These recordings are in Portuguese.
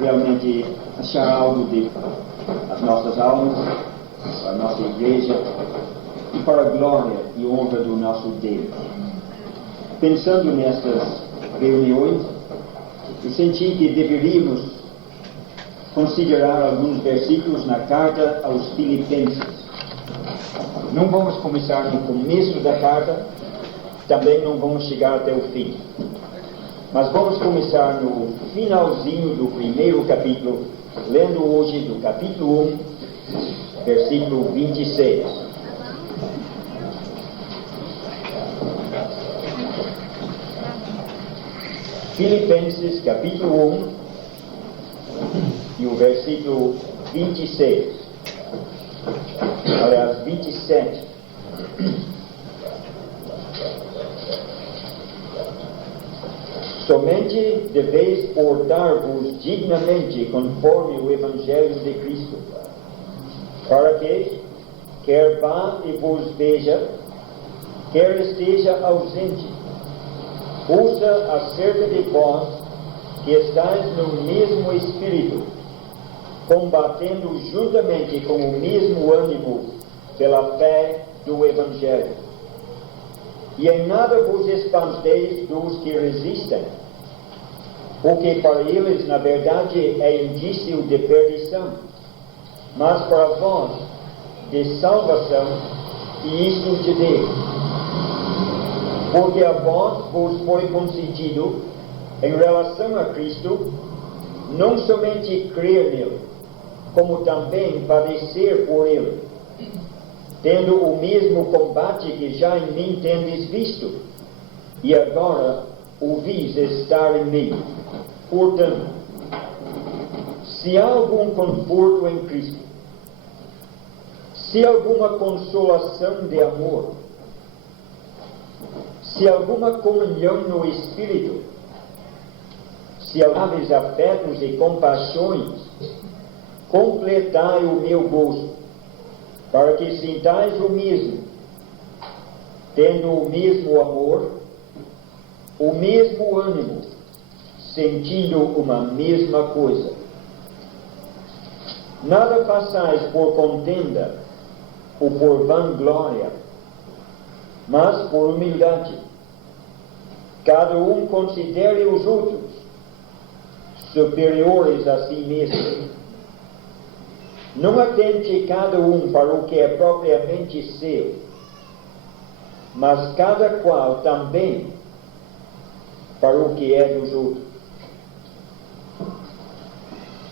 realmente achar algo de as nossas almas, a nossa igreja e para a glória e honra do nosso Deus. Pensando nestas reuniões, eu senti que deveríamos considerar alguns versículos na carta aos Filipenses. Não vamos começar no começo da carta, também não vamos chegar até o fim. Mas vamos começar no finalzinho do primeiro capítulo, lendo hoje do capítulo 1, versículo 26. Filipenses, capítulo 1, e o versículo 26. Aliás, 27. Somente deveis portar-vos dignamente conforme o Evangelho de Cristo, para que, quer vá e vos veja, quer esteja ausente, ouça acerca de vós que estáis no mesmo Espírito, combatendo juntamente com o mesmo ânimo pela fé do Evangelho. E em nada vos espanteis dos que resistem, porque para eles, na verdade, é indício de perdição, mas para vós, de salvação, e isto de Deus. Porque a vós vos foi concedido, em relação a Cristo, não somente crer nele, como também padecer por ele, tendo o mesmo combate que já em mim tendes visto, e agora ouvis estar em mim. Portanto, se há algum conforto em Cristo, se alguma consolação de amor, se alguma comunhão no Espírito, se amáveis afetos e compaixões, completai o meu gozo, para que sintais o mesmo, tendo o mesmo amor, o mesmo ânimo, sentindo uma mesma coisa. Nada façais por contenda ou por vanglória, mas por humildade. Cada um considere os outros superiores a si mesmo. Não atente cada um para o que é propriamente seu, mas cada qual também para o que é dos outros.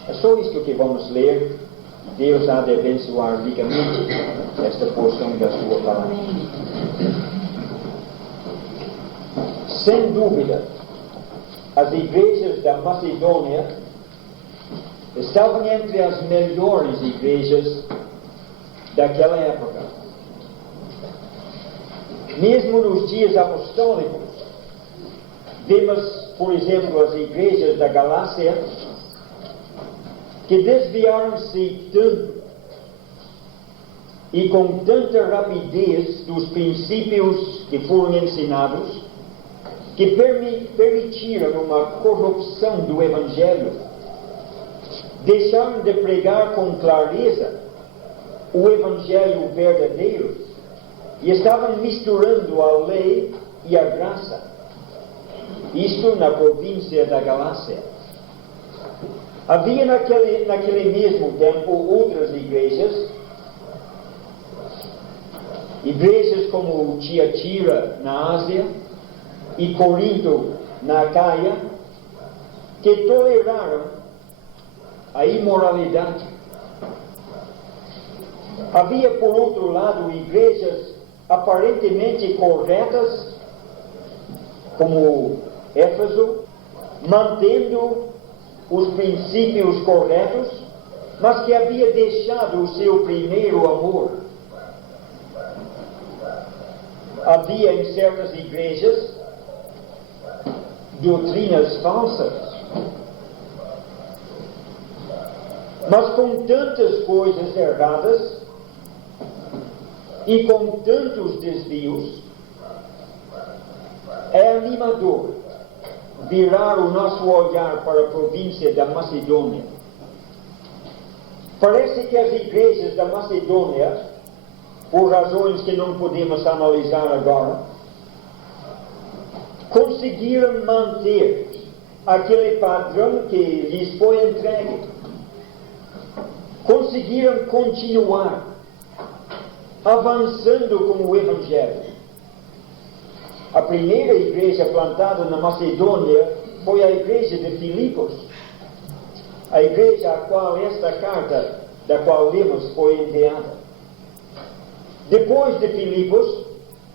É só isto que vamos ler. Deus há de abençoar ricamente esta porção da sua palavra. Sem dúvida, as igrejas da Macedônia estavam entre as melhores igrejas daquela época. Mesmo nos dias apostólicos, vemos, por exemplo, as igrejas da Galácia, que desviaram-se tanto e com tanta rapidez dos princípios que foram ensinados, que permitiram uma corrupção do Evangelho. Deixaram de pregar com clareza o Evangelho verdadeiro e estavam misturando a lei e a graça. Isto na província da Galácia. Havia naquele mesmo tempo outras igrejas como Tiatira na Ásia e Corinto na Acaia, que toleraram a imoralidade. Havia, por outro lado, igrejas aparentemente corretas, como Éfeso, mantendo os princípios corretos, mas que havia deixado o seu primeiro amor. Havia em certas igrejas doutrinas falsas, mas com tantas coisas erradas e com tantos desvios, é animador virar o nosso olhar para a província da Macedônia. Parece que as igrejas da Macedônia, por razões que não podemos analisar agora, conseguiram manter aquele padrão que lhes foi entregue. Conseguiram continuar avançando com o Evangelho. A primeira igreja plantada na Macedônia foi a igreja de Filipos, a igreja a qual esta carta, da qual lemos, foi enviada. Depois de Filipos,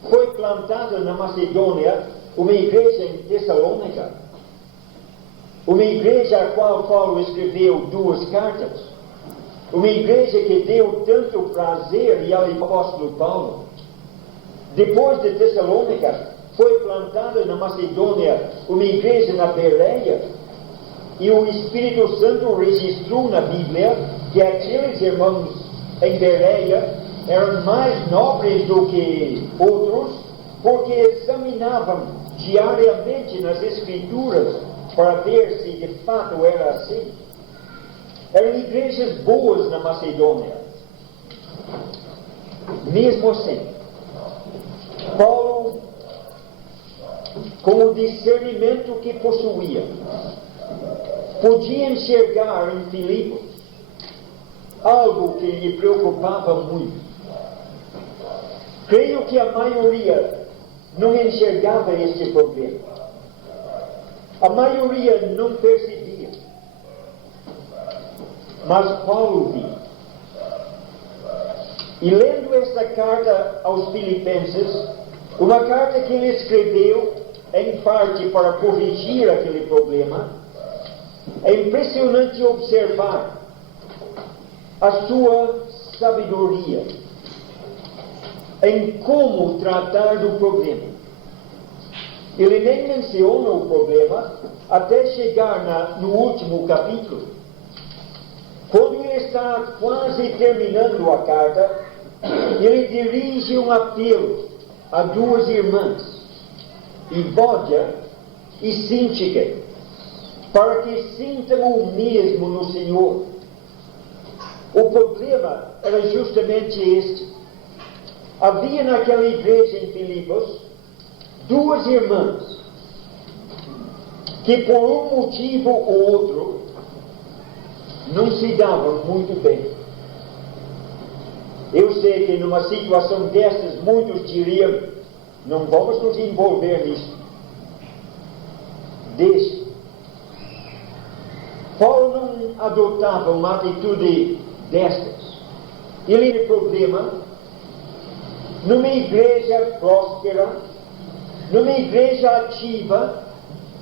foi plantada na Macedônia uma igreja em Tessalônica, uma igreja a qual Paulo escreveu 2 cartas, uma igreja que deu tanto prazer ao apóstolo Paulo. Depois de Tessalônica, foi plantada na Macedônia uma igreja na Bereia, e o Espírito Santo registrou na Bíblia que aqueles irmãos em Bereia eram mais nobres do que outros, porque examinavam diariamente nas Escrituras para ver se de fato era assim. Eram igrejas boas na Macedônia. Mesmo assim, Paulo, com o discernimento que possuía, podia enxergar em Filipos algo que lhe preocupava muito. Creio que a maioria não enxergava este problema. A maioria não percebia. Mas Paulo via. E lendo esta carta aos Filipenses, uma carta que ele escreveu em parte para corrigir aquele problema, é impressionante observar a sua sabedoria em como tratar do problema. Ele nem menciona o problema até chegar no último capítulo. Quando ele está quase terminando a carta, ele dirige um apelo a 2 irmãs, Evódia e Síntique, para que sintam o mesmo no Senhor. O problema era justamente este. Havia naquela igreja em Filipos 2 irmãs que por um motivo ou outro não se davam muito bem. Eu sei que numa situação dessas muitos diriam: não vamos nos envolver nisso. Deixe. Paulo não adotava uma atitude destas. Ele tinha problema numa igreja próspera, numa igreja ativa,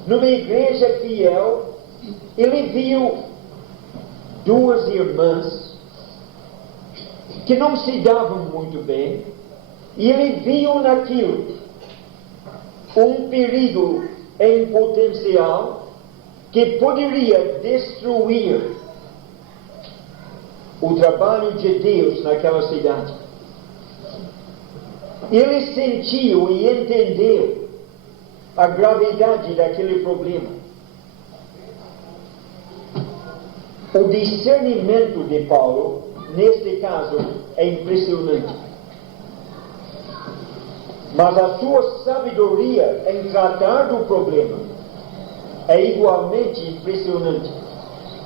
numa igreja fiel. Ele viu 2 irmãs que não se davam muito bem, e ele viu naquilo um perigo em potencial que poderia destruir o trabalho de Deus naquela cidade. Ele sentiu e entendeu a gravidade daquele problema. O discernimento de Paulo, neste caso, é impressionante. Mas a sua sabedoria em tratar do problema é igualmente impressionante.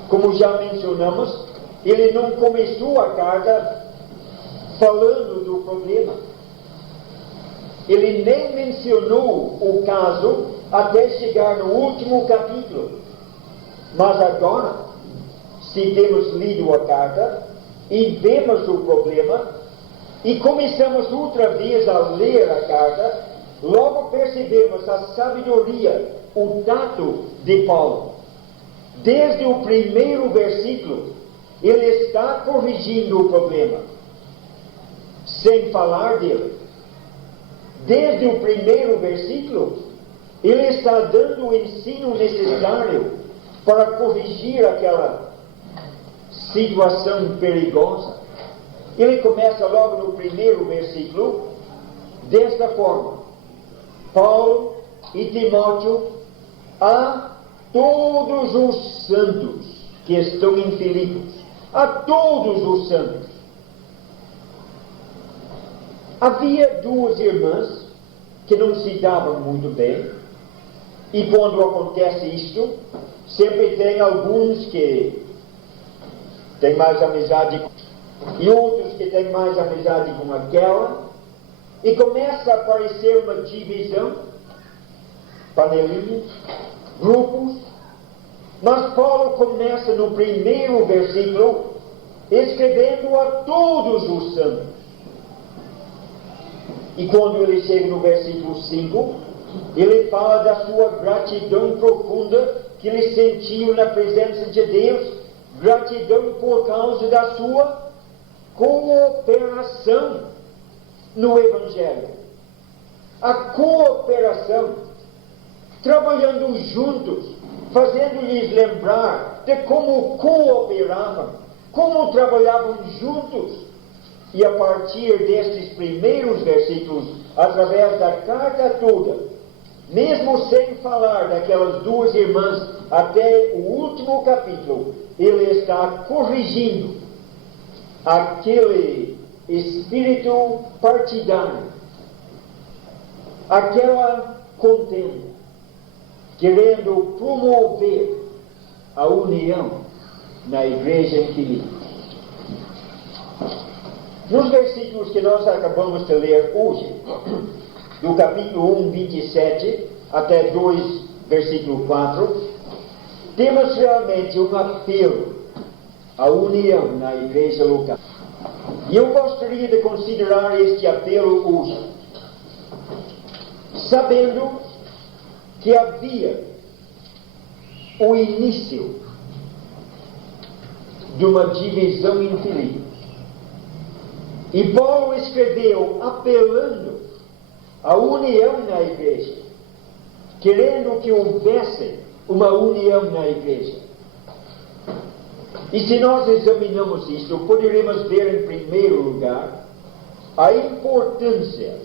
Como já mencionamos, ele não começou a carta falando do problema. Ele nem mencionou o caso até chegar no último capítulo. Mas agora, se temos lido a carta e vemos o problema e começamos outra vez a ler a carta, logo percebemos a sabedoria, o tato de Paulo. Desde o primeiro versículo, ele está corrigindo o problema, sem falar dele. Desde o primeiro versículo, ele está dando o ensino necessário para corrigir aquela situação perigosa. Ele começa logo no primeiro versículo, desta forma: Paulo e Timóteo, a todos os santos que estão em Filipos, a todos os santos. Havia duas irmãs que não se davam muito bem, e quando acontece isto, sempre tem alguns que têm mais amizade e outros que têm mais amizade com aquela, e começa a aparecer uma divisão, panelinhas, grupos. Mas Paulo começa no primeiro versículo escrevendo a todos os santos. E quando ele chega no versículo 5, ele fala da sua gratidão profunda que ele sentiu na presença de Deus, gratidão por causa da sua cooperação no Evangelho. A cooperação, trabalhando juntos, fazendo-lhes lembrar de como cooperavam, como trabalhavam juntos. E a partir destes primeiros versículos, através da carta toda, mesmo sem falar daquelas duas irmãs até o último capítulo, ele está corrigindo aquele espírito partidário, aquela contenda, querendo promover a união na igreja em Filipos. Nos versículos que nós acabamos de ler hoje, do capítulo 1, 27 até 2, versículo 4, temos realmente um apelo à união na igreja local. E eu gostaria de considerar este apelo hoje, sabendo que havia o início de uma divisão em Filipos. E Paulo escreveu apelando à união na igreja, querendo que houvesse uma união na igreja. E se nós examinamos isto, poderemos ver em primeiro lugar a importância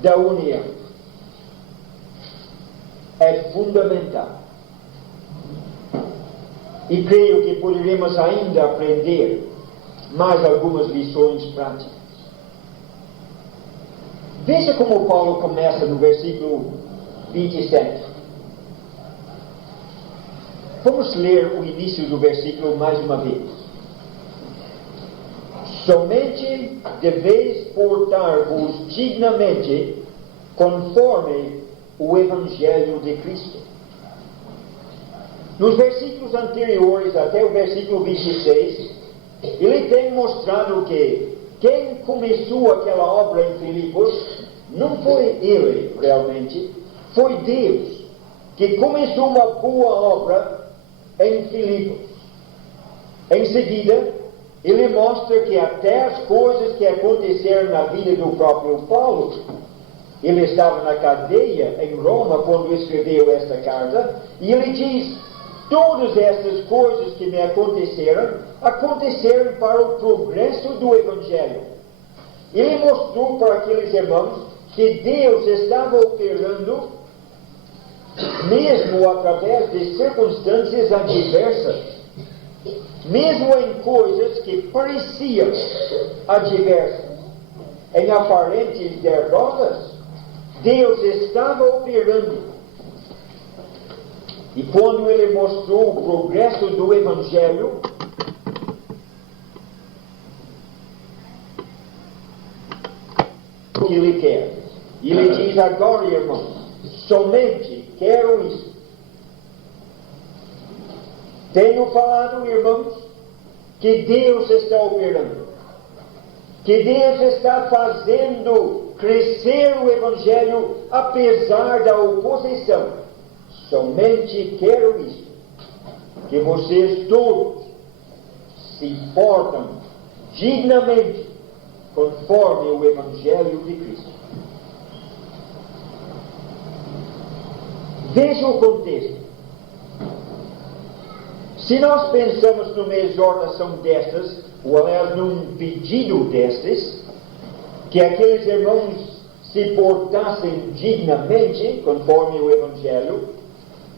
da união. É fundamental. E creio que poderemos ainda aprender mais algumas lições práticas. Veja como Paulo começa no versículo 27. Vamos ler o início do versículo mais uma vez. Somente deveis portar-vos dignamente conforme o Evangelho de Cristo. Nos versículos anteriores até o versículo 26, ele tem mostrado que quem começou aquela obra em Filipos não foi ele realmente, foi Deus que começou uma boa obra em Filipos. Em seguida, ele mostra que até as coisas que aconteceram na vida do próprio Paulo, ele estava na cadeia em Roma quando escreveu esta carta, e ele diz: todas essas coisas que me aconteceram para o progresso do Evangelho. Ele mostrou para aqueles irmãos que Deus estava operando, mesmo através de circunstâncias adversas, mesmo em coisas que pareciam adversas, em aparentes derrotas, Deus estava operando. E quando ele mostrou o progresso do Evangelho, o que ele quer. E ele diz agora, irmãos, somente quero isso. Tenho falado, irmãos, que Deus está operando, que Deus está fazendo crescer o Evangelho apesar da oposição. Somente quero isso, que vocês todos se portam dignamente conforme o Evangelho de Cristo. Veja o contexto. Se nós pensamos numa exortação destas, ou aliás num pedido destes, que aqueles irmãos se portassem dignamente conforme o Evangelho,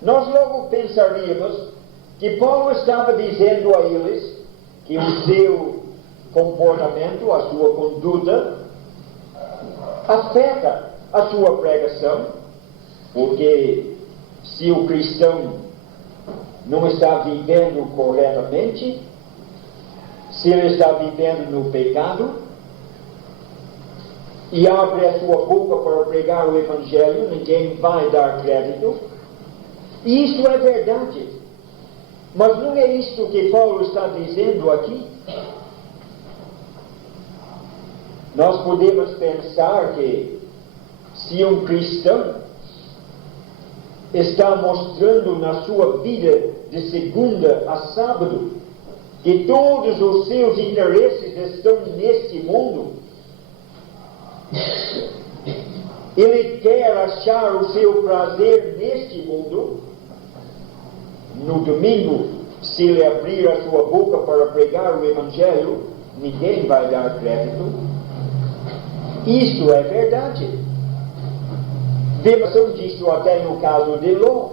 nós logo pensaríamos que Paulo estava dizendo a eles que o seu comportamento, a sua conduta, afeta a sua pregação, porque se o cristão não está vivendo corretamente, se ele está vivendo no pecado e abre a sua boca para pregar o Evangelho, ninguém vai dar crédito. E isso é verdade. Mas não é isto que Paulo está dizendo aqui. Nós podemos pensar que se um cristão está mostrando na sua vida de segunda a sábado que todos os seus interesses estão neste mundo, ele quer achar o seu prazer neste mundo, no domingo, se ele abrir a sua boca para pregar o Evangelho, ninguém vai dar crédito. Isto é verdade. Vemos disso até no caso de Ló.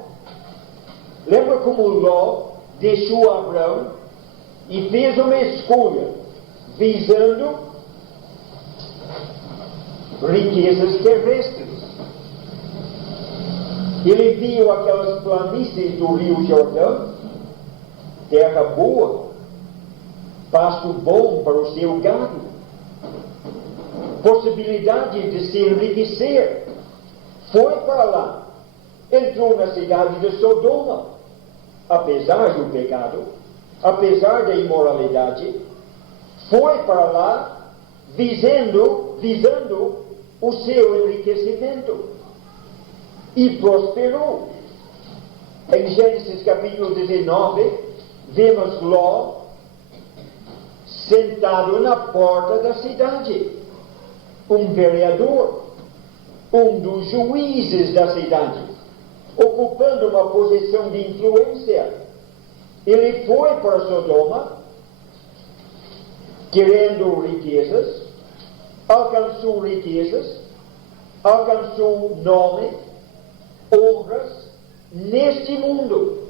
Lembra como Ló deixou Abraão e fez uma escolha visando riquezas terrestres. Ele viu aquelas planícies do Rio Jordão, terra boa, pasto bom para o seu gado, possibilidade de se enriquecer. Foi para lá, entrou na cidade de Sodoma, apesar do pecado, apesar da imoralidade, foi para lá visando o seu enriquecimento e prosperou. Em Gênesis capítulo 19, vemos Ló sentado na porta da cidade, um vereador, um dos juízes da cidade, ocupando uma posição de influência. Ele foi para Sodoma, querendo riquezas, alcançou riquezas, alcançou nome, honras, neste mundo,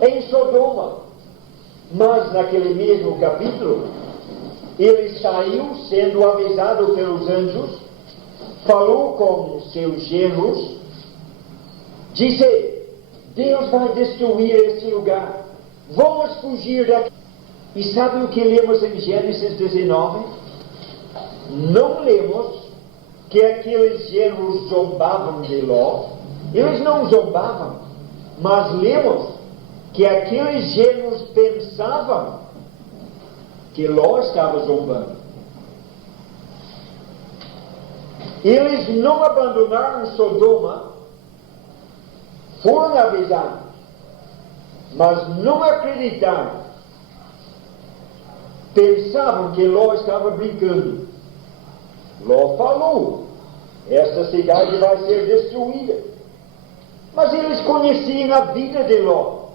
em Sodoma. Mas naquele mesmo capítulo, ele saiu sendo avisado pelos anjos, falou com seus genros, disse: Deus vai destruir este lugar, vamos fugir daqui. E sabe o que lemos em Gênesis 19? Não lemos que aqueles genros zombavam de Ló. Eles não zombavam, mas lemos que aqueles genros pensavam que Ló estava zombando. Eles não abandonaram Sodoma, foram avisados, mas não acreditaram. Pensavam que Ló estava brincando. Ló falou: esta cidade vai ser destruída. Mas eles conheciam a vida de Ló.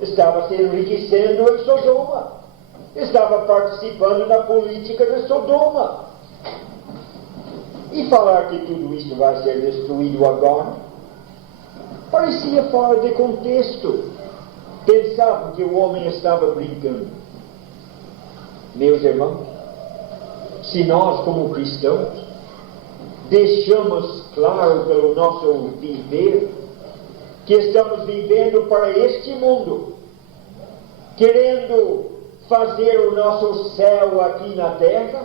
Estava se enriquecendo em Sodoma. Estava participando na política de Sodoma. E falar que tudo isso vai ser destruído agora parecia fora de contexto. Pensavam que o homem estava brincando. Meus irmãos, se nós, como cristãos, deixamos claro pelo nosso viver que estamos vivendo para este mundo, querendo fazer o nosso céu aqui na terra,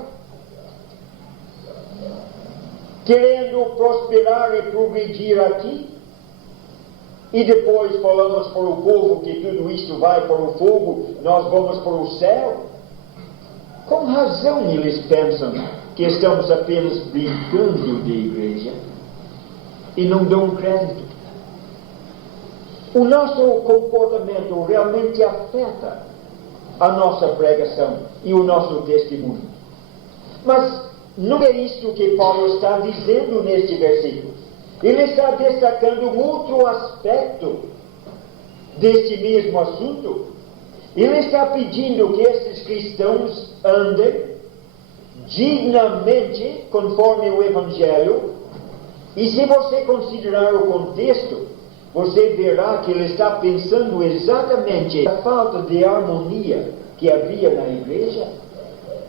querendo prosperar e progredir aqui, e depois falamos para o povo que tudo isto vai para o fogo, nós vamos para o céu. Com razão eles pensam que estamos apenas brincando de igreja e não dão crédito. O nosso comportamento realmente afeta a nossa pregação e o nosso testemunho. Mas não é isto que Paulo está dizendo neste versículo. Ele está destacando um outro aspecto deste mesmo assunto. Ele está pedindo que esses cristãos andem dignamente conforme o Evangelho. E se você considerar o contexto, você verá que ele está pensando exatamente na falta de harmonia que havia na igreja,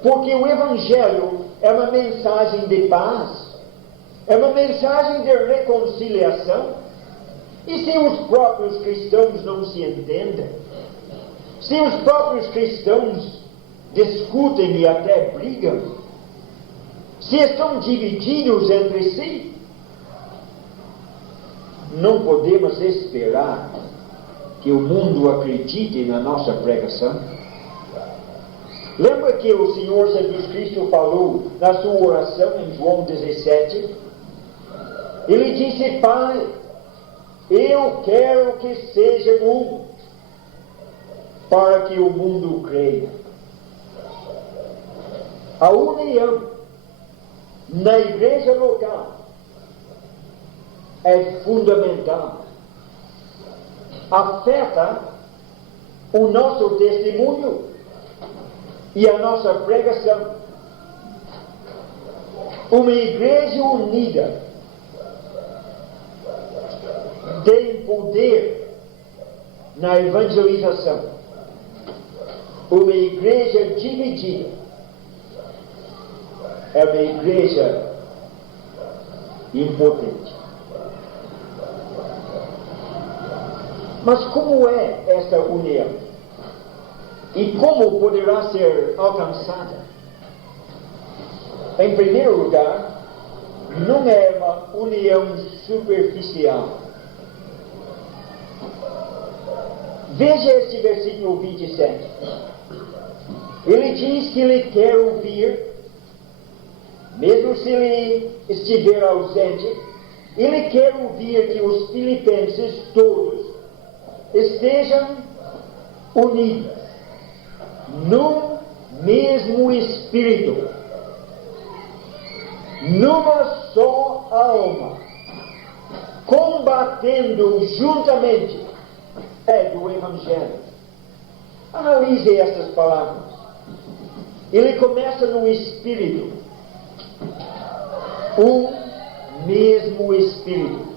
porque o Evangelho é uma mensagem de paz, é uma mensagem de reconciliação. E se os próprios cristãos não se entendem, se os próprios cristãos discutem e até brigam, se estão divididos entre si, não podemos esperar que o mundo acredite na nossa pregação. Lembra que o Senhor Jesus Cristo falou na sua oração em João 17? Ele disse: Pai, eu quero que seja um, para que o mundo creia. A união na igreja local é fundamental. Afeta o nosso testemunho e a nossa pregação. Uma igreja unida tem poder na evangelização. Uma igreja dividida é uma igreja impotente. Mas como é esta união? E como poderá ser alcançada? Em primeiro lugar, não é uma união superficial. Veja este versículo 27. Ele diz que ele quer ouvir, mesmo se ele estiver ausente, ele quer ouvir que os filipenses todos estejam unidos no mesmo espírito, numa só alma, combatendo juntamente a fé do Evangelho. Analise estas palavras. Ele começa no espírito, um mesmo espírito.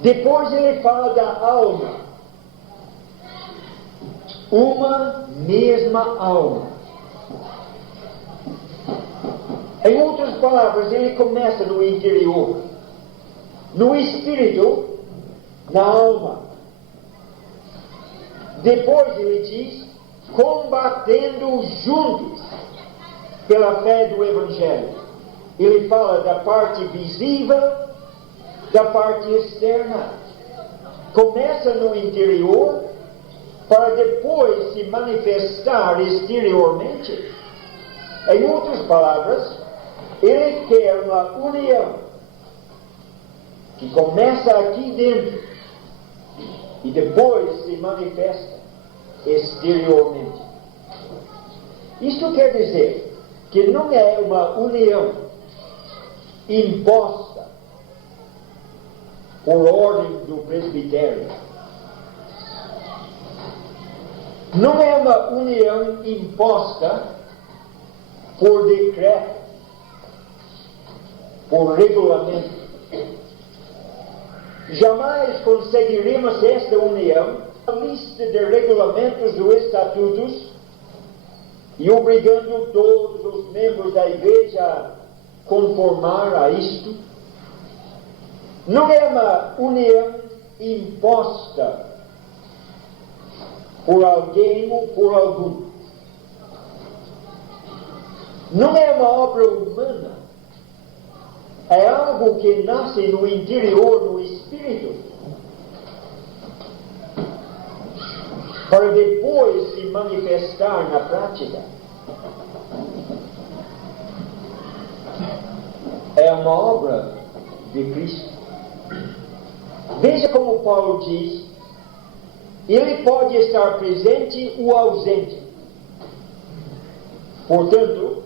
Depois ele fala da alma, uma mesma alma. Em outras palavras, ele começa no interior, no espírito, na alma. Depois ele diz, combatendo juntos pela fé do Evangelho. Ele fala da parte visível, da parte externa. Começa no interior, para depois se manifestar exteriormente. Em outras palavras, ele quer uma união que começa aqui dentro e depois se manifesta exteriormente. Isto quer dizer que não é uma união imposta por ordem do presbitério. Não é uma união imposta por decreto, por regulamento. Jamais conseguiremos esta união, a lista de regulamentos ou estatutos, e obrigando todos os membros da igreja a conformar a isto. Não é uma união imposta por alguém ou por algum. Não é uma obra humana. É algo que nasce no interior, no espírito, para depois se manifestar na prática. É uma obra de Cristo. Veja como Paulo diz, ele pode estar presente ou ausente. Portanto,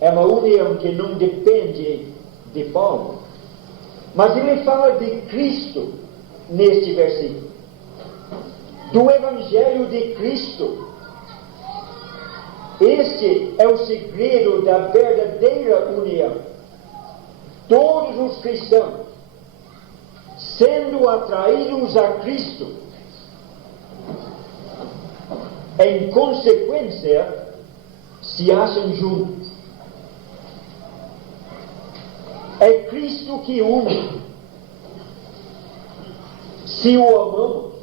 é uma união que não depende de Paulo. Mas ele fala de Cristo neste versículo. Do Evangelho de Cristo. Este é o segredo da verdadeira união. Todos os cristãos sendo atraídos a Cristo, em consequência, se acham juntos. É Cristo que une. Se o amamos,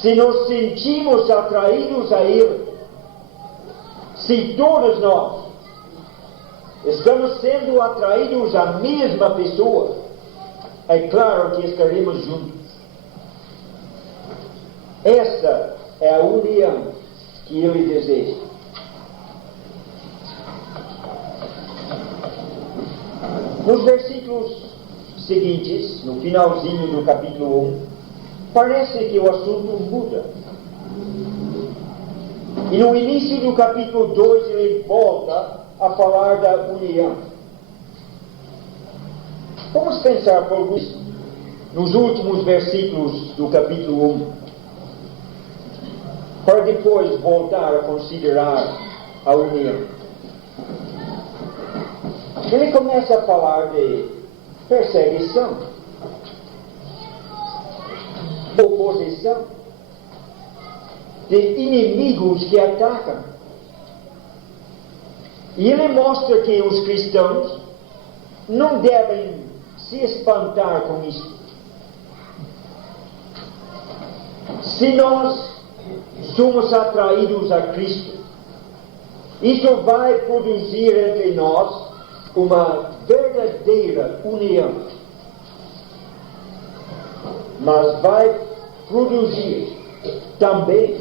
se nos sentimos atraídos a Ele, se todos nós estamos sendo atraídos à mesma pessoa, é claro que estaremos juntos. Essa é a união que Ele deseja. Nos versículos seguintes, no finalzinho do capítulo 1, parece que o assunto muda. E no início do capítulo 2 ele volta a falar da união. Vamos pensar por isso nos últimos versículos do capítulo 1, para depois voltar a considerar a união. Ele começa a falar de perseguição, oposição, de inimigos que atacam. E ele mostra que os cristãos não devem se espantar com isso. Se nós somos atraídos a Cristo, isso vai produzir entre nós uma verdadeira união, mas vai produzir também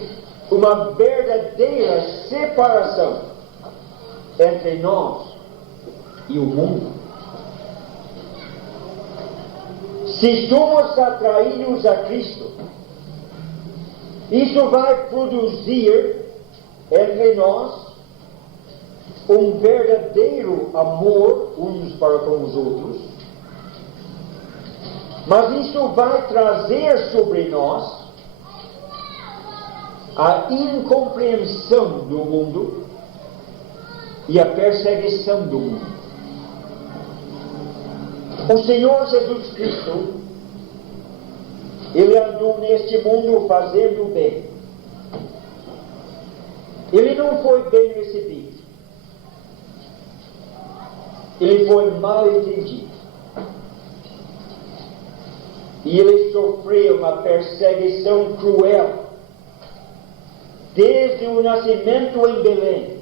uma verdadeira separação entre nós e o mundo. Se somos atraídos a Cristo, isso vai produzir entre nós um verdadeiro amor uns para com os outros, mas isso vai trazer sobre nós a incompreensão do mundo e a perseguição do mundo. O Senhor Jesus Cristo, Ele andou neste mundo fazendo o bem. Ele não foi bem recebido. Ele foi mal entendido. E ele sofreu uma perseguição cruel, desde o nascimento em Belém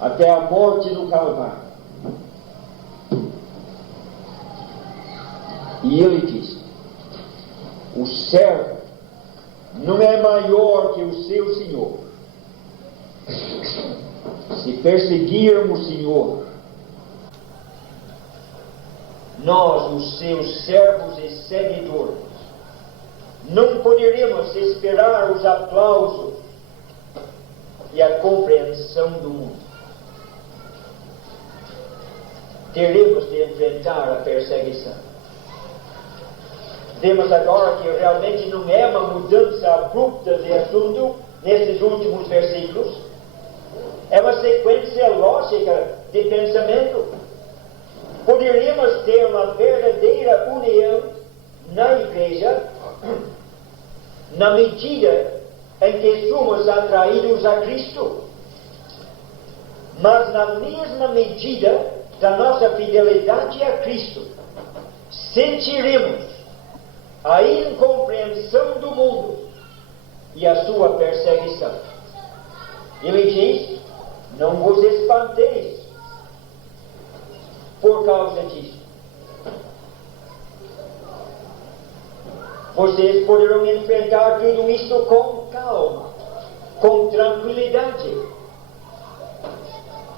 até a morte no Calvário. E ele diz: o servo não é maior que o seu senhor. Se perseguirmos o Senhor, nós, os seus servos e seguidores, não poderemos esperar os aplausos e a compreensão do mundo. Teremos de enfrentar a perseguição. Vemos agora que realmente não é uma mudança abrupta de assunto nesses últimos versículos. É uma sequência lógica de pensamento. Poderíamos ter uma verdadeira união na igreja na medida em que somos atraídos a Cristo. Mas na mesma medida da nossa fidelidade a Cristo, sentiremos a incompreensão do mundo e a sua perseguição. Ele diz: não vos espanteis por causa disso. Vocês poderão enfrentar tudo isso com calma, com tranquilidade.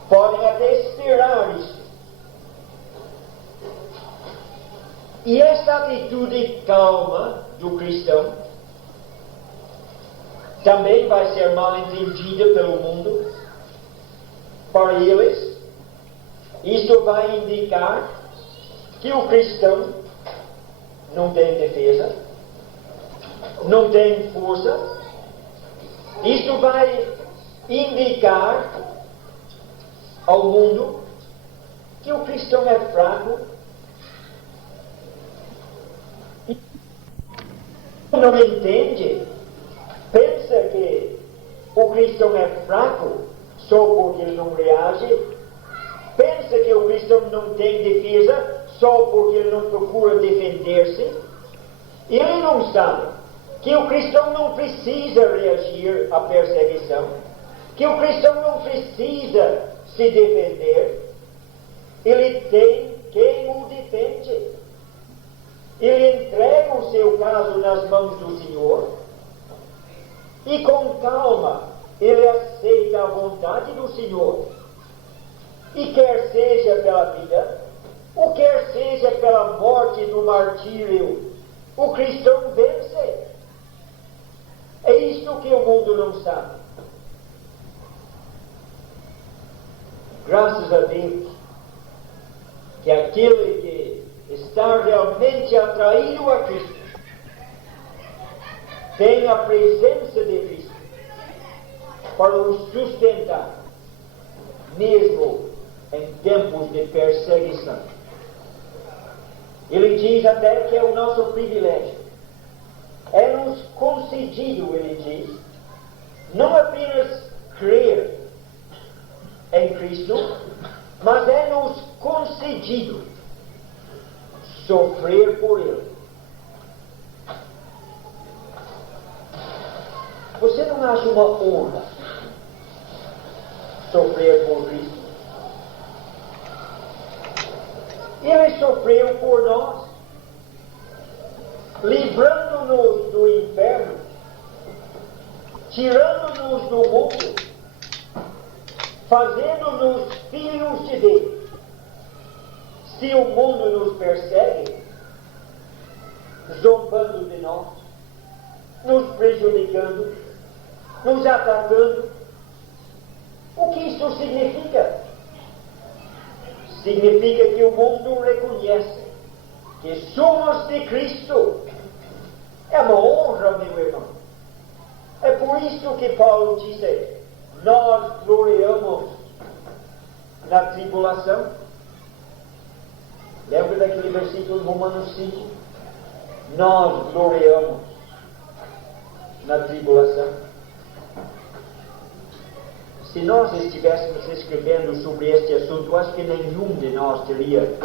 Podem até esperar isso. E esta atitude calma do cristão também vai ser mal entendida pelo mundo. Para eles, isto vai indicar que o cristão não tem defesa, não tem força. Isto vai indicar ao mundo que o cristão é fraco e não entende, pensa que o cristão é fraco só porque ele não reage, pensa que o cristão não tem defesa só porque ele não procura defender-se. Ele não sabe que o cristão não precisa reagir à perseguição, que o cristão não precisa se defender. Ele tem quem o defende. Ele entrega o seu caso nas mãos do Senhor e com calma ele aceita a vontade do Senhor. E quer seja pela vida, ou quer seja pela morte no martírio, o cristão vence. É isto que o mundo não sabe. Graças a Deus que aquele que está realmente atraído a Cristo tem a presença de Cristo para o sustentar, mesmo em tempos de perseguição. Ele diz até que é o nosso privilégio. É-nos concedido, ele diz, não apenas crer em Cristo, mas é-nos concedido sofrer por Ele. Você não acha uma honra sofrer por Cristo? Ele sofreu por nós, livrando-nos do inferno, tirando-nos do mundo, fazendo-nos filhos de Deus. Se o mundo nos persegue, zombando de nós, nos prejudicando, nos atacando, o que isso significa? Significa que o mundo reconhece que somos de Cristo. É uma honra, meu irmão. É por isso que Paulo disse: nós gloriamos na tribulação. Lembra daquele versículo de Romanos 5? Nós gloriamos na tribulação. Se nós estivéssemos escrevendo sobre este assunto, acho que nenhum de nós teria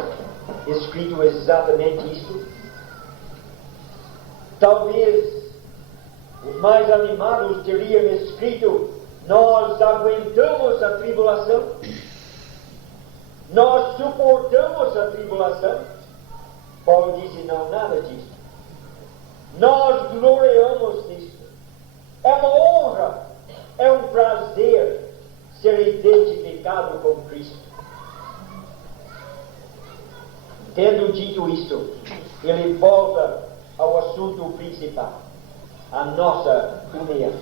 escrito exatamente isto. Talvez os mais animados teriam escrito: nós aguentamos a tribulação, nós suportamos a tribulação. Paulo disse: não, nada disso. Nós gloriamos nisso. É uma honra, é um prazer ser identificado com Cristo. Tendo dito isto, ele volta ao assunto principal, a nossa união.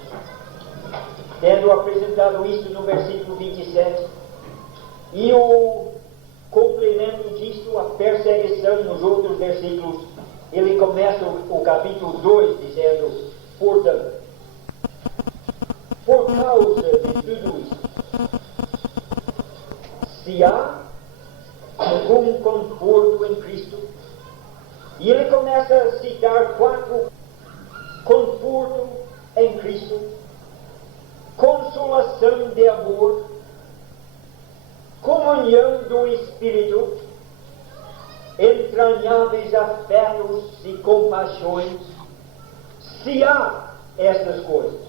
Tendo apresentado isto no versículo 27, e o complemento disto, a perseguição nos outros versículos, ele começa o capítulo 2 dizendo: portanto, por causa de tudo isso, se há algum conforto em Cristo, e ele começa a citar 4: conforto em Cristo, consolação de amor, comunhão do Espírito, entranháveis afetos e compaixões. Se há essas coisas,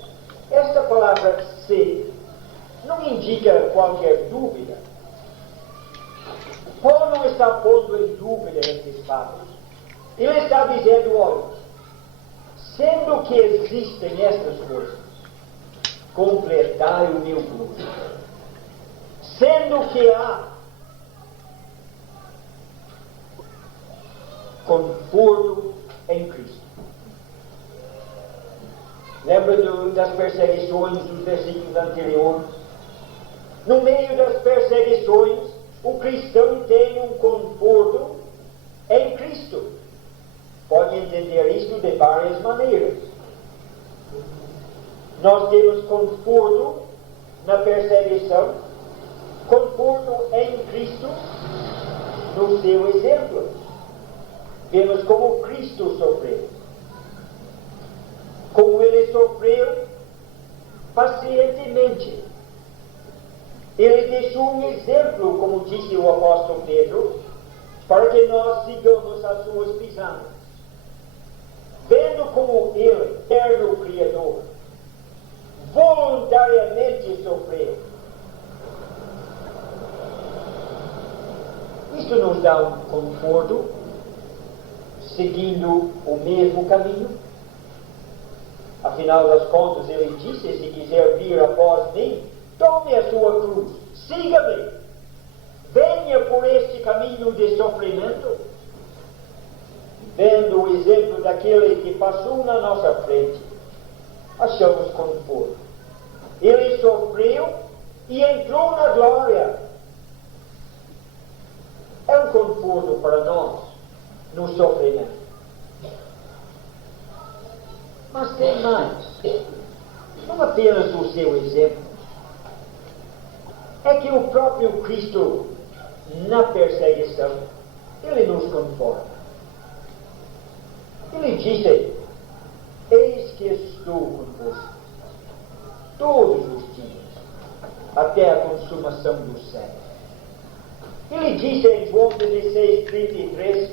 esta palavra "se" não indica qualquer dúvida. Paulo não está pondo em dúvida esses fatos. Ele está dizendo: olha, sendo que existem estas coisas, completai o meu plano. Sendo que há conforto em Cristo. Lembra das perseguições dos versículos anteriores? No meio das perseguições, o cristão tem um conforto em Cristo. Pode entender isto de várias maneiras. Nós temos conforto na perseguição, conforto em Cristo, no seu exemplo. Vemos como Cristo sofreu. Como ele sofreu pacientemente. Ele deixou um exemplo, como disse o apóstolo Pedro, para que nós sigamos as suas pisadas. Vendo como ele, eterno Criador, voluntariamente sofreu. Isto nos dá um conforto, seguindo o mesmo caminho. Afinal das contas, ele disse: se quiser vir após mim, tome a sua cruz, siga-me, venha por este caminho de sofrimento. Vendo o exemplo daquele que passou na nossa frente, achamos conforto. Ele sofreu e entrou na glória. É um conforto para nós no sofrimento. Mas tem mais. Não apenas o seu exemplo. É que o próprio Cristo, na perseguição, ele nos conforta. Ele disse: eis que estou convosco todos os dias, até a consumação do século. Ele disse em João 16:33: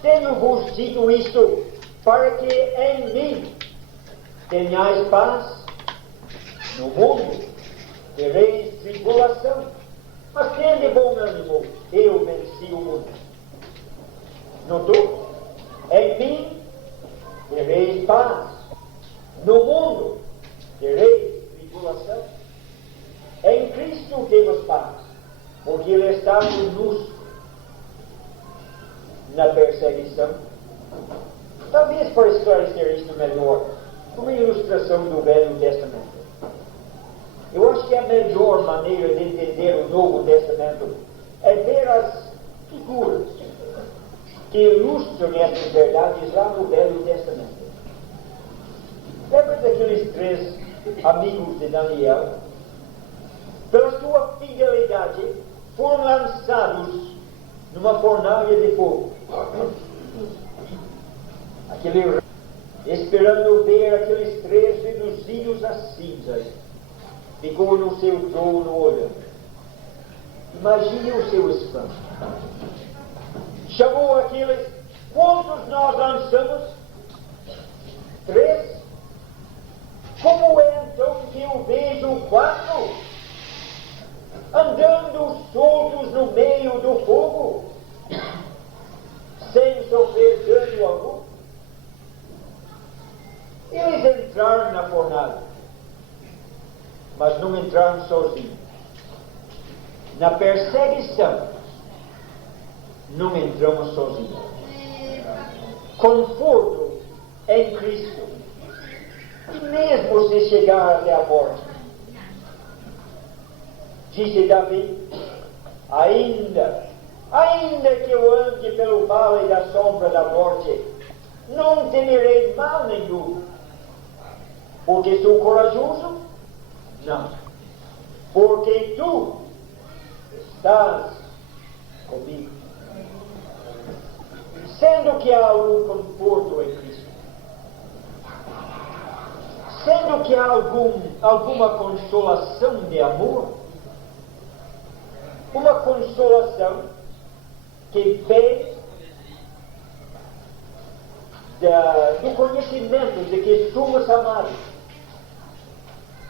tenho-vos dito isto, para que em mim tenhais paz. No mundo tereis tribulação, mas tende bom ânimo, eu venci o mundo. Notou? Em mim tereis paz. No mundo tereis tribulação. Em Cristo temos paz, porque Ele está conosco na perseguição. Talvez para esclarecer isto melhor, uma ilustração do Velho Testamento. Eu acho que a melhor maneira de entender o Novo Testamento é ver as figuras que ilustram essas verdades lá no Velho Testamento. Lembra daqueles 3 amigos de Daniel? Pela sua fidelidade, foram lançados numa fornalha de fogo. Esperando ver aqueles 3 reduzidos a cinzas, ficou no seu trono olhando. Imagine o seu espanto. Chamou aqueles: quantos nós lançamos? 3? Como é então que eu vejo 4 andando soltos no meio do fogo, sem sofrer dano algum? Eles entraram na fornalha, mas não entraram sozinhos. Na perseguição, não entramos sozinhos. Conforto em Cristo. E mesmo se chegar até a morte, disse Davi: ainda que eu ande pelo vale da sombra da morte, não temerei mal nenhum. Porque sou corajoso? Não. Porque tu estás comigo. Sendo que há algum conforto em Cristo, sendo que há alguma consolação de amor, uma consolação que vem do conhecimento de que somos amados.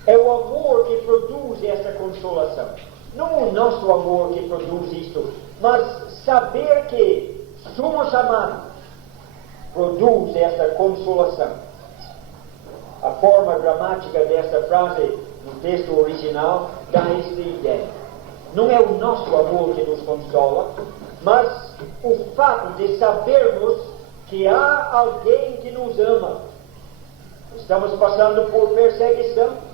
É o amor que produz essa consolação. Não o nosso amor que produz isto, mas saber que somos amados produz essa consolação. A forma gramática dessa frase no texto original dá esta ideia. Não é o nosso amor que nos consola, mas o fato de sabermos que há alguém que nos ama. Estamos passando por perseguição.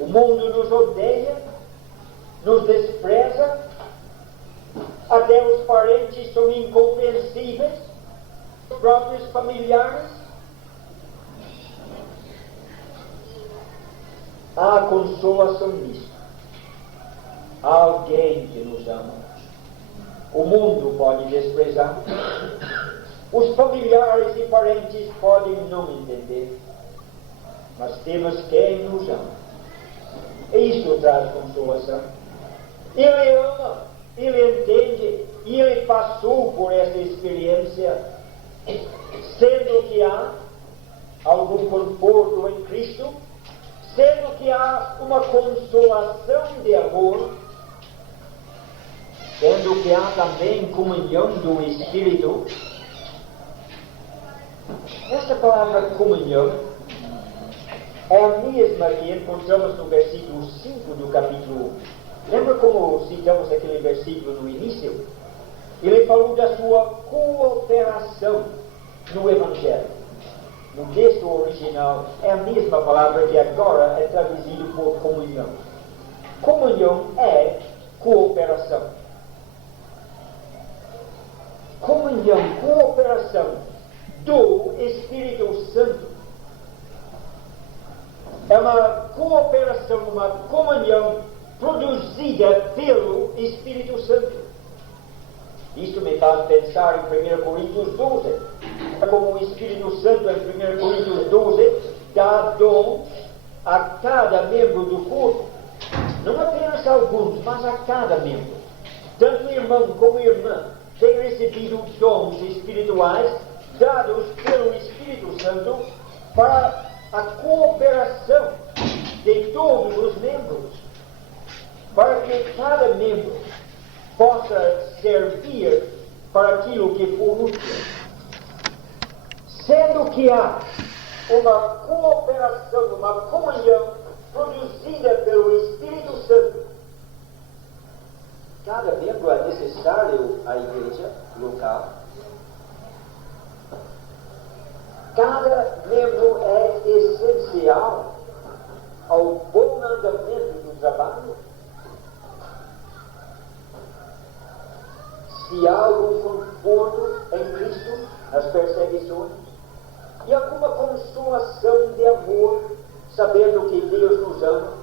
O mundo nos odeia, nos despreza, até os parentes são incompreensíveis, os próprios familiares. Há consolação nisso. Há alguém que nos ama. O mundo pode desprezar. Os familiares e parentes podem não entender. Mas temos quem nos ama. E isto traz consolação. Ele ama, ele entende, e ele passou por esta experiência, sendo que há algum conforto em Cristo, sendo que há uma consolação de amor, sendo que há também comunhão do Espírito. Esta palavra comunhão é a mesma que encontramos no versículo 5 do capítulo 1. Lembra como citamos aquele versículo no início? Ele falou da sua cooperação no Evangelho. No texto original é a mesma palavra que agora é traduzido por comunhão. Comunhão é cooperação. Comunhão, cooperação do Espírito Santo. É uma cooperação, uma comunhão produzida pelo Espírito Santo. Isso me faz pensar em 1 Coríntios 12. Como o Espírito Santo em 1 Coríntios 12 dá dons a cada membro do corpo. Não apenas a alguns, mas a cada membro. Tanto irmão como irmã têm recebido dons espirituais dados pelo Espírito Santo para a cooperação de todos os membros, para que cada membro possa servir para aquilo que for útil. Sendo que há uma cooperação, uma comunhão produzida pelo Espírito Santo, cada membro é necessário à igreja local. Cada membro é essencial ao bom andamento do trabalho. Se há algum conforto em Cristo nas perseguições, e alguma consolação de amor, sabendo que Deus nos ama,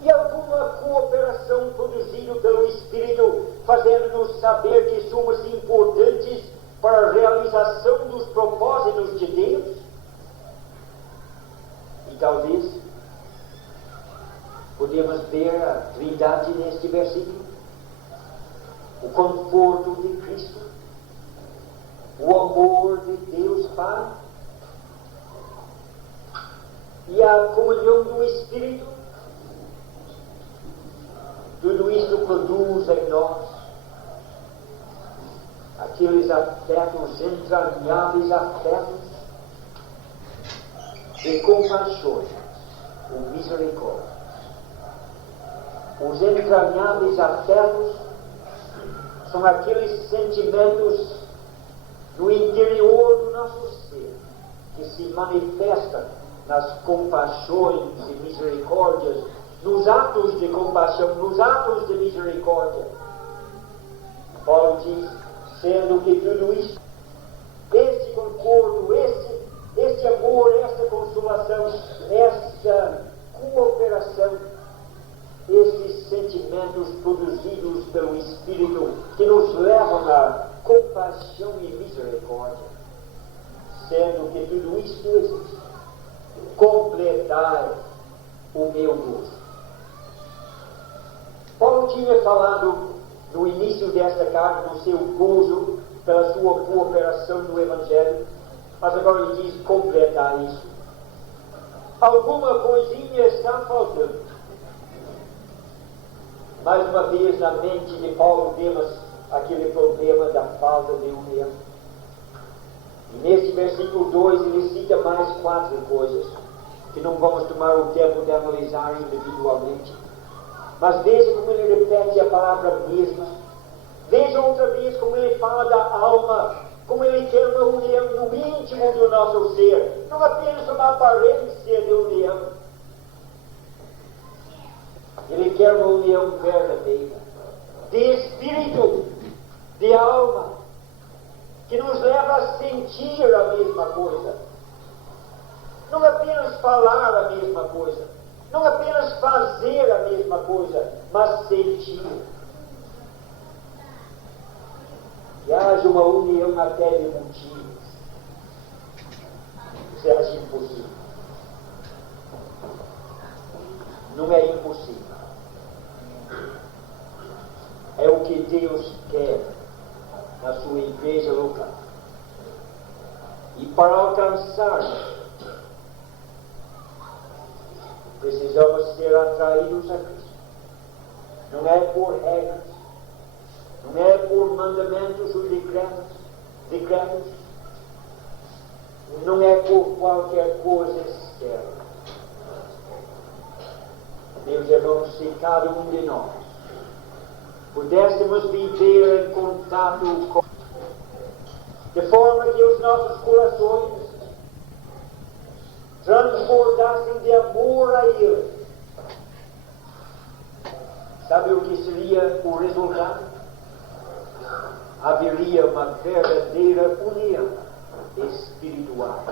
e alguma cooperação produzida pelo Espírito, fazendo-nos saber que somos importantes para a realização dos propósitos de Deus. E talvez podemos ver a Trindade neste versículo. O conforto de Cristo, o amor de Deus Pai e a comunhão do Espírito. Tudo isto produz em nós aqueles afetos, entranháveis afetos de compaixão ou misericórdia. Os entranháveis afetos são aqueles sentimentos no interior do nosso ser que se manifestam nas compaixões e misericórdias, nos atos de compaixão, nos atos de misericórdia. Paulo diz, sendo que tudo isso, este conforto, este amor, esta consolação, esta cooperação, estes sentimentos produzidos pelo Espírito que nos levam à compaixão e misericórdia, sendo que tudo isto existe, completai o meu gozo. Paulo tinha falado no início desta carta do seu gozo pela sua cooperação no Evangelho, mas agora ele diz completar isso. Alguma coisinha está faltando. Mais uma vez na mente de Paulo vemos aquele problema da falta de união. E neste versículo 2 ele cita mais 4 coisas que não vamos tomar o tempo de analisar individualmente. Mas veja como ele repete a palavra mesma. Veja outra vez como ele fala da alma, como ele quer uma união no íntimo do nosso ser, não apenas uma aparência de união. Ele quer uma união verdadeira, de espírito, de alma, que nos leva a sentir a mesma coisa. Não apenas falar a mesma coisa, não apenas fazer a mesma coisa, mas sentir. haja uma união até de motivos. Você acha impossível? Não é impossível. É o que Deus quer na sua igreja local. E para alcançar, precisamos ser atraídos a Cristo. Não é por regras, não é por mandamentos ou decretos, não é por qualquer coisa externa. Meus irmãos, se cada um de nós pudéssemos viver em contato com, de forma que os nossos corações transbordassem de amor a Ele, sabe o que seria o resultado? Haveria uma verdadeira união espiritual.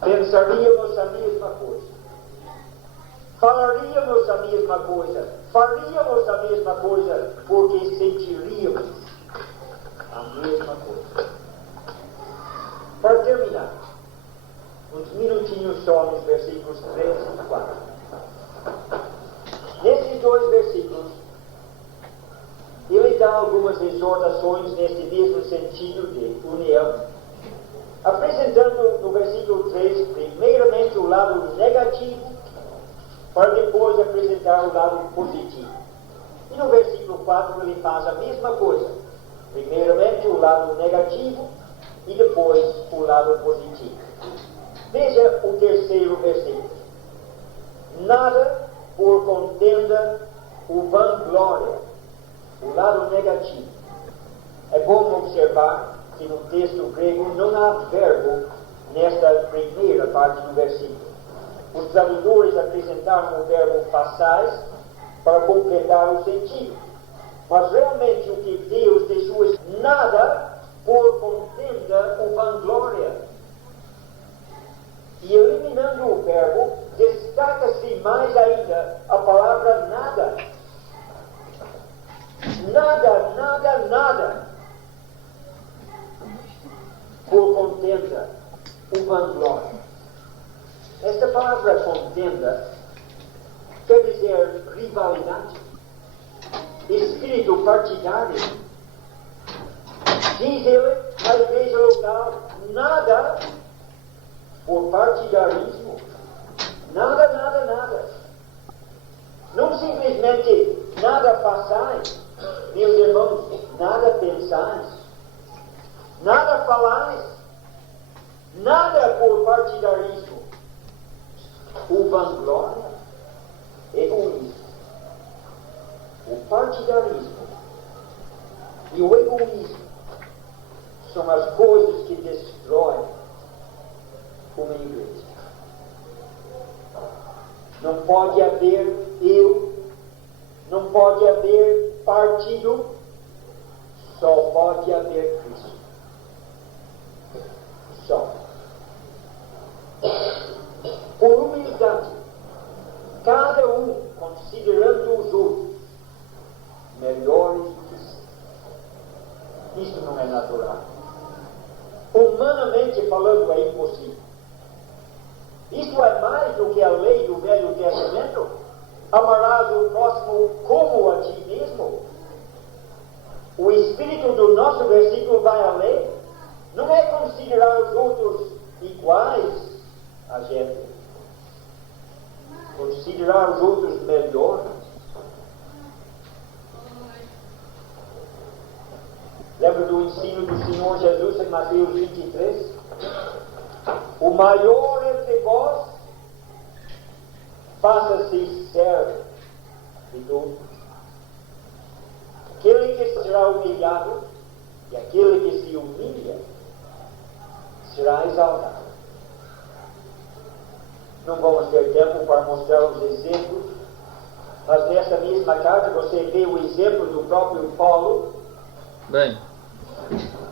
Pensaríamos a mesma coisa. Falaríamos a mesma coisa. Faríamos a mesma coisa, porque sentiríamos a mesma coisa. Para terminar, uns minutinhos só nos versículos 3 e 4. Nesses dois versículos, ele dá algumas exortações neste mesmo sentido de união, apresentando no versículo 3, primeiramente o lado negativo, para depois apresentar o lado positivo. E no versículo 4 ele faz a mesma coisa. Primeiramente o lado negativo e depois o lado positivo. Veja o terceiro versículo. Nada por contenda ou vanglória. O lado negativo. É bom observar que no texto grego não há verbo nesta primeira parte do versículo. Os tradutores apresentaram o verbo passais para completar o sentido. Mas realmente o que Deus deixou é nada por contenda ou vanglória. E eliminando o verbo, destaca-se mais ainda a palavra nada. Nada, nada, nada por contenda ou vanglória. Esta palavra contenda quer dizer rivalidade, espírito partidário. Diz ele na igreja local, nada por partidarismo, nada, nada, nada. Não simplesmente nada façais, meus irmãos, nada pensais, nada falais, nada por partidarismo. O vanglória, egoísmo, o partidarismo e o egoísmo são as coisas que destroem uma igreja. Não pode haver eu, não pode haver partido, só pode haver Cristo. Só. Por humildade, cada um considerando os outros melhores do que si. Isto não é natural. Humanamente falando, é impossível. Isto é mais do que a lei do Velho Testamento. Amarás o próximo como a ti mesmo. O espírito do nosso versículo vai além. Não é considerar os outros iguais a gente. Considerar os outros melhores. Lembra do ensino do Senhor Jesus em Mateus 23? O maior entre vós faça-se servo de todos. Aquele que será humilhado e aquele que se humilha será exaltado. Não vamos ter tempo para mostrar os exemplos, mas nesta mesma carta você vê o exemplo do próprio Paulo. Bem.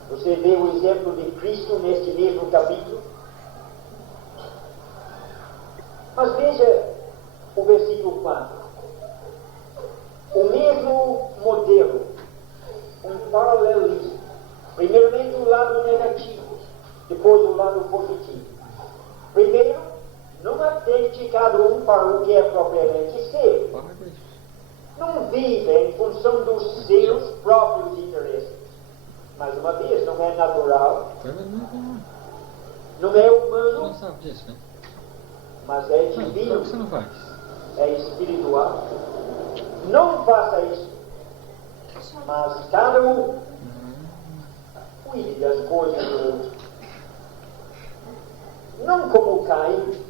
Você vê o exemplo de Cristo neste mesmo capítulo. Mas veja o versículo 4. O mesmo modelo, um paralelismo. Primeiramente o lado negativo, depois o lado positivo. Primeiro, não atente cada um para o que é propriamente seu. Não vive em função dos seus próprios interesses. Mais uma vez, não é natural, não é humano, Não sabe disso, né? mas é Não, divino, você não faz. é espiritual. Não faça isso, mas cada um cuide das coisas do outro. Não como Caim.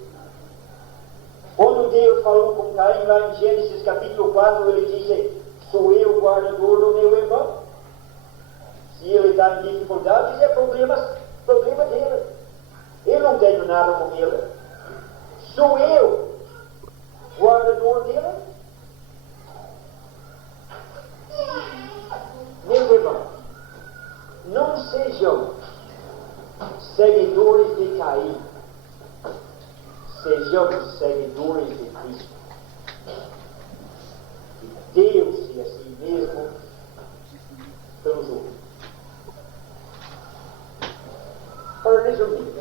Quando Deus falou com Caim lá em Gênesis capítulo 4, ele disse: sou eu o guardador do meu irmão. Se ele está em dificuldades, é problema dele. Eu não tenho nada com ele. Sou eu o guardador dele. Meus irmãos, não sejam seguidores de Caim. Sejamos seguidores de Cristo. E deu-se a si mesmo pelos outros. Para resumir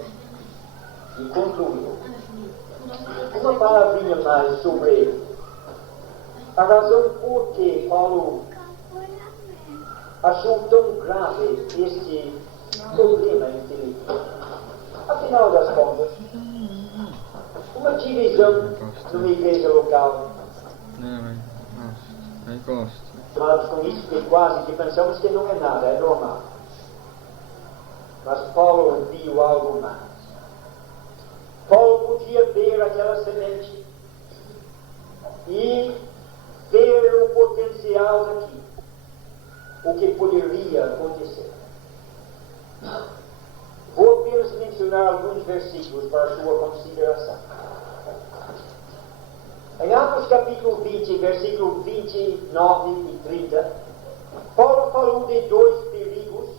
e concluir, uma palavrinha mais sobre a razão por que Paulo achou tão grave este problema intelectual. Afinal das contas, uma divisão numa igreja local. Eu gosto. Mas com isso que quase que pensamos que não é nada, é normal. Mas Paulo viu algo mais. Paulo podia ver aquela semente e ver o potencial daqui, o que poderia acontecer. Vou apenas mencionar alguns versículos para sua consideração. Em Atos capítulo 20, versículo 29 e 30, Paulo falou de dois perigos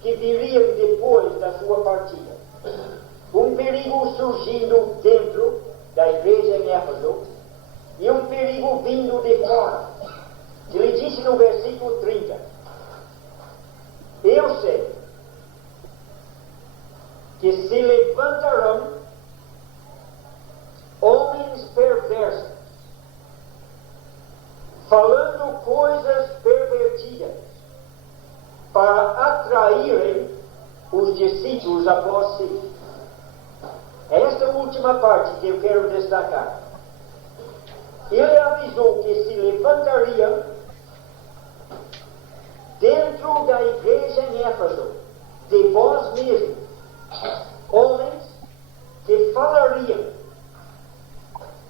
que viriam depois da sua partida. Um perigo surgindo dentro da igreja em Éfeso e um perigo vindo de fora. Ele disse no versículo 30: eu sei que se levantarão homens perversos, falando coisas pervertidas, para atraírem os discípulos após si. Esta última parte que eu quero destacar. Ele avisou que se levantariam dentro da igreja em Éfeso, de vós mesmos, homens que falariam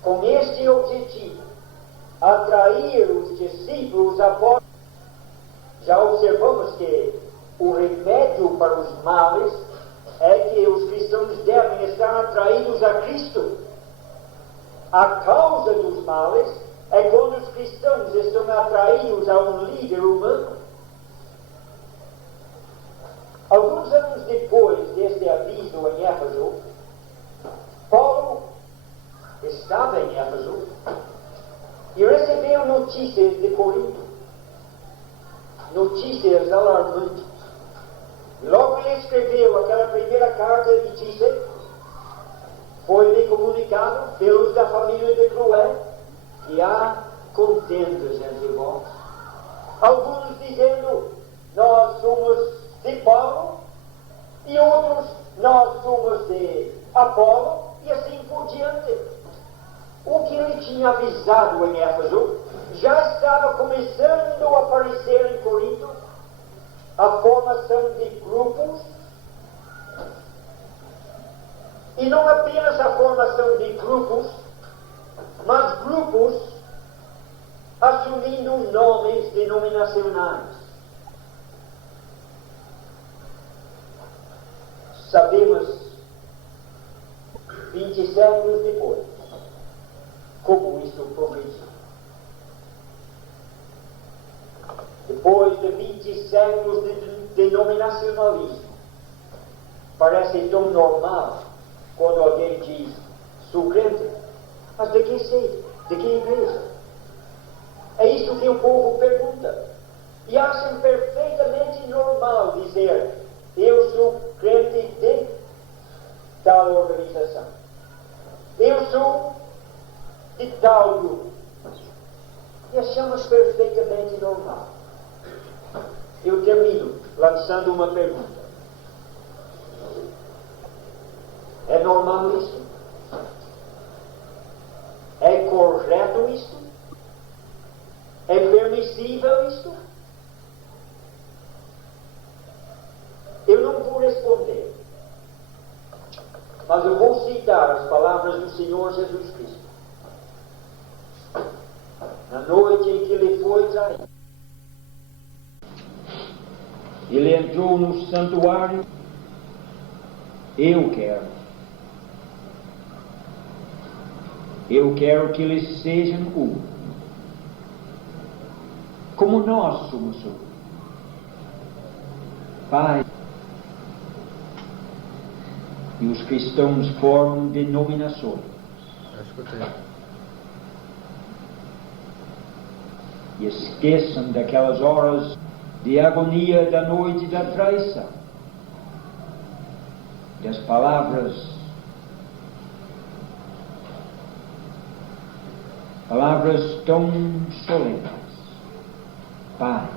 com este objetivo, atrair os discípulos após. Já observamos que o remédio para os males é que os cristãos devem estar atraídos a Cristo. A causa dos males é quando os cristãos estão atraídos a um líder humano. Alguns anos depois deste aviso em Éfeso, Paulo estava em Éfeso e recebeu notícias de Corinto. Notícias alarmantes. Logo ele escreveu aquela primeira carta e disse: foi-me comunicado pelos da família de Cloé que há contendas entre vós. Alguns dizendo: nós somos de Paulo, e outros: nós somos de Apolo, e assim por diante. O que ele tinha avisado em Éfeso já estava começando a aparecer em Corinto, a formação de grupos, e não apenas a formação de grupos, mas grupos assumindo nomes denominacionais. Sabemos, 20 séculos depois, como isso progrediu. Depois de 20 séculos de denominacionalismo, parece tão normal quando alguém diz: sou crente, mas de que sei? De que igreja? É isso que o povo pergunta. E acham perfeitamente normal dizer Eu sou de tal grupo. E achamos perfeitamente normal. Eu termino lançando uma pergunta. É normal isso? É correto isso? É permissível isso? Eu não vou responder, mas eu vou citar as palavras do Senhor Jesus Cristo. Na noite em que ele foi traído, ele entrou no santuário. Eu quero que eles sejam um, como nós somos um. Pai. E os cristãos formam denominações. E esqueçam daquelas horas de agonia da noite da traição, das palavras tão solenes. Pai,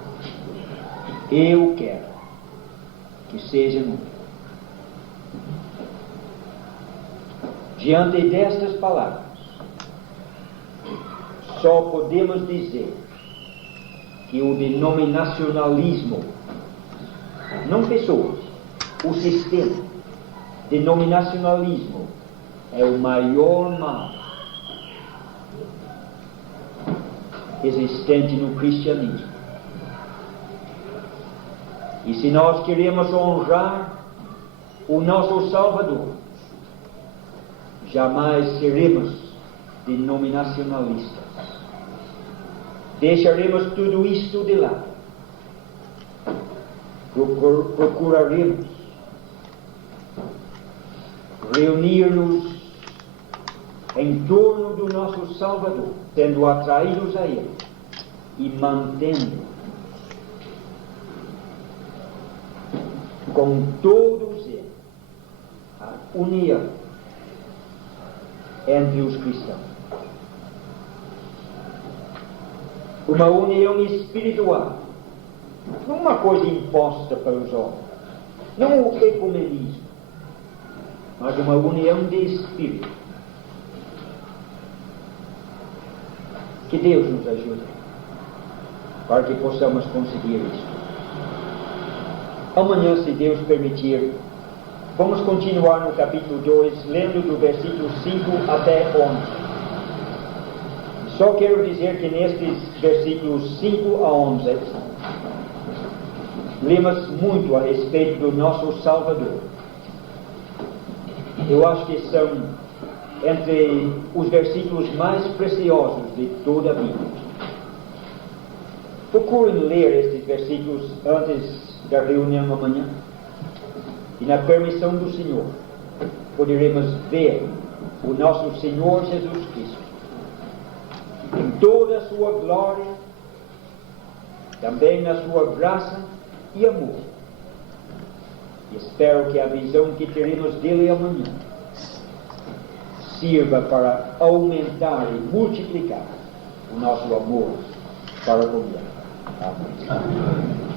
eu quero que sejam um. Diante destas palavras, só podemos dizer que o denominacionalismo, não pessoas, o sistema denominacionalismo é o maior mal existente no cristianismo. E se nós queremos honrar o nosso Salvador, jamais seremos denominacionalistas. Deixaremos tudo isto de lado. Procuraremos reunir-nos em torno do nosso Salvador, sendo atraídos a Ele e mantendo com todos eles a união entre os cristãos. Uma união espiritual, não uma coisa imposta pelos homens, não o ecumenismo, mas uma união de espírito. Que Deus nos ajude para que possamos conseguir isso. Amanhã, se Deus permitir, vamos continuar no capítulo 2, lendo do versículo 5 até 11. Só quero dizer que nestes versículos 5 a 11, lemos muito a respeito do nosso Salvador. Eu acho que são entre os versículos mais preciosos de toda a Bíblia. Procurem ler estes versículos antes da reunião amanhã. E na permissão do Senhor, poderemos ver o nosso Senhor Jesus Cristo em toda a sua glória, também na sua graça e amor. E espero que a visão que teremos dele amanhã sirva para aumentar e multiplicar o nosso amor para com ele. Amém.